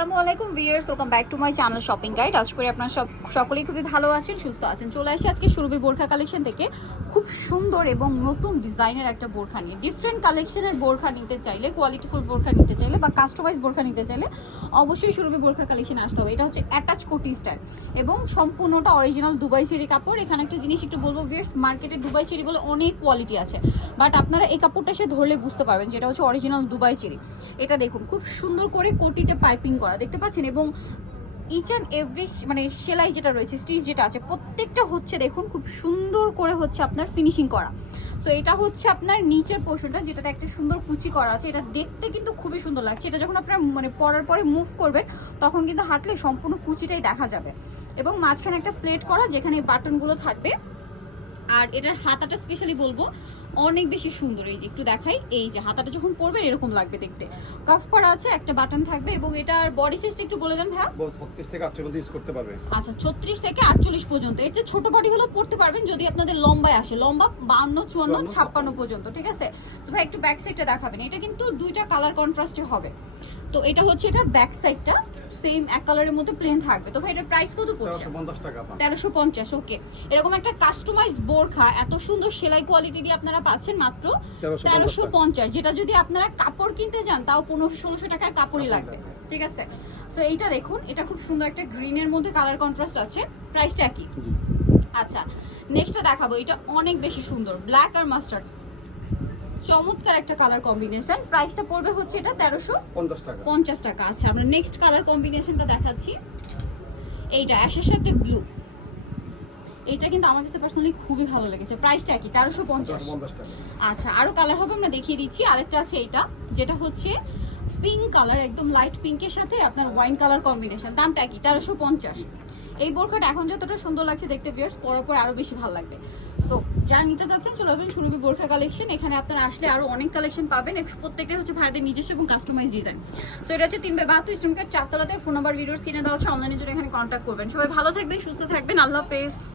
আসসালামু আলাইকুম viewers, welcome back to my channel shopping guide. আশা করি আপনারা সকলেই খুবই ভালো আছেন, সুস্থ আছেন। চলে আসি আজকে সুরভি বোরখা কালেকশন থেকে খুব সুন্দর এবং নতুন ডিজাইনের একটা বোরখা নিয়ে। ডিফারেন্ট কালেকশনের বোরখা নিতে চাইলে, কোয়ালিটিফুল বোরখা নিতে চাইলে বা কাস্টমাইজ বোরখা নিতে চাইলে অবশ্যই সুরভি বোরখা কালেকশনে আসতে হবে। এটা হচ্ছে অ্যাটাচ কোটি স্টাইল এবং সম্পূর্ণটা অরিজিনাল দুবাই চেরি কাপড়। এখানে একটা জিনিস একটু বলবো ভিউয়ার্স, মার্কেটে দুবাই চেরি বলে অনেক কোয়ালিটি আছে, বাট আপনারা এই কাপড়টা এসে ধরলে বুঝতে পারবেন যেটা হচ্ছে অরিজিনাল দুবাই চেরি। এটা দেখুন খুব সুন্দর করে কোটিতে পাইপিং করা দেখতে পাচ্ছেন, এবং ইচ অ্যান্ড এভরি মানে সেলাই যেটা রয়েছে, স্টিচ যেটা আছে, প্রত্যেকটা হচ্ছে দেখুন খুব সুন্দর করে হচ্ছে আপনার ফিনিশিং করা। সো এটা হচ্ছে আপনার নিচের পোর্শনটা, যেটাতে একটা সুন্দর কুচি করা আছে। এটা দেখতে কিন্তু খুবই সুন্দর লাগছে। এটা যখন আপনার মানে পরার পরে মুভ করবেন তখন কিন্তু হাঁটলে সম্পূর্ণ কুচিটাই দেখা যাবে, এবং মাঝখানে একটা প্লেট করা যেখানে বাটনগুলো থাকবে। আর এটার হাতাটা স্পেশালি বলবো অনেক বেশি সুন্দর। এই যে একটু দেখাই, এই যে হাতাটা যখন পরবেন এরকম লাগবে দেখতে। কাফ করা আছে, একটা বাটন থাকবে, এবং এটার বডি সাইজটা একটু বলে দেন ভাইয়া। 36 থেকে 48 ইউজ করতে পারবে। আচ্ছা 36 থেকে 48 পর্যন্ত। এর যে ছোট বডি হলো পড়তে পারবেন যদি আপনাদের লম্বায় আসে, লম্বা 52, 54, 56 পর্যন্ত, ঠিক আছে। তো ভাই একটু ব্যাক সাইডটা দেখাবেন। এটা কিন্তু দুইটা কালার কন্ট্রাস্টে হবে। তো এটা হচ্ছে এটার ব্যাক সাইডটা সেম এক কালারের মধ্যে প্লেন থাকবে। তো ভাই এটার প্রাইস কত পড়ছে? 1350 টাকা। 1350। ওকে, এরকম একটা কাস্টমাইজ বোরখা এত সুন্দর সেলাই কোয়ালিটি দিয়ে আপনারা পাচ্ছেন মাত্র 1350, যেটা যদি আপনারা কাপড় কিনতে যান তাও 1500-1600 টাকার কাপড়ই লাগবে, ঠিক আছে। সো এইটা দেখুন, এটা খুব সুন্দর একটা গ্রিনের মধ্যে কালার কন্ট্রাস্ট আছে, প্রাইসটা কি? আচ্ছা নেক্সটটা দেখাবো, এটা অনেক বেশি সুন্দর, ব্ল্যাক আর মাস্টার্ড, চমৎকার একটা কালার কম্বিনেশন। প্রাইসটা পড়বে হচ্ছে এটা 1350 টাকা। আচ্ছা আমরা নেক্সট কালার কম্বিনেশনটা দেখাচ্ছি, এইটা অ্যাশের সাথে ব্লু। এটা কিন্তু আমার কাছে পার্সোনালি খুবই ভালো লেগেছে। প্রাইসটা কি? 1350 টাকা। আচ্ছা আরো কালার হবে, আমরা দেখিয়ে দিচ্ছি। আরেকটা আছে এইটা, যেটা হচ্ছে পিঙ্ক কালার, একদম লাইট পিঙ্কের সাথে আপনার ওয়াইন কালার কম্বিনেশন। দামটা কি? 1350। এই বোরখাটা এখন যতটা সুন্দর লাগছে দেখতে, ভিউয়ার্স পরার পর আরো বেশি ভালো লাগবে। সো যারা নিতে যাচ্ছেন চলে আসবেন সুরভি বোরখা কালেকশন। এখানে আপনারা আসলে আরো অনেক কালেকশন পাবেন, প্রত্যেকটা হচ্ছে ভাইদের নিজস্ব এবং কাস্টমাইজ ডিজাইন। সো এটা হচ্ছে 3/72 ইস্টার্ন কার্ড 4 তলাতে। ফোন নাম্বার ভিডিওস কিনে দেওয়া হচ্ছে, অনলাইনে জন্য এখানে কন্ট্যাক্ট করবেন। সবাই ভালো থাকবেন, সুস্থ থাকবেন, আল্লাহ হাফেজ।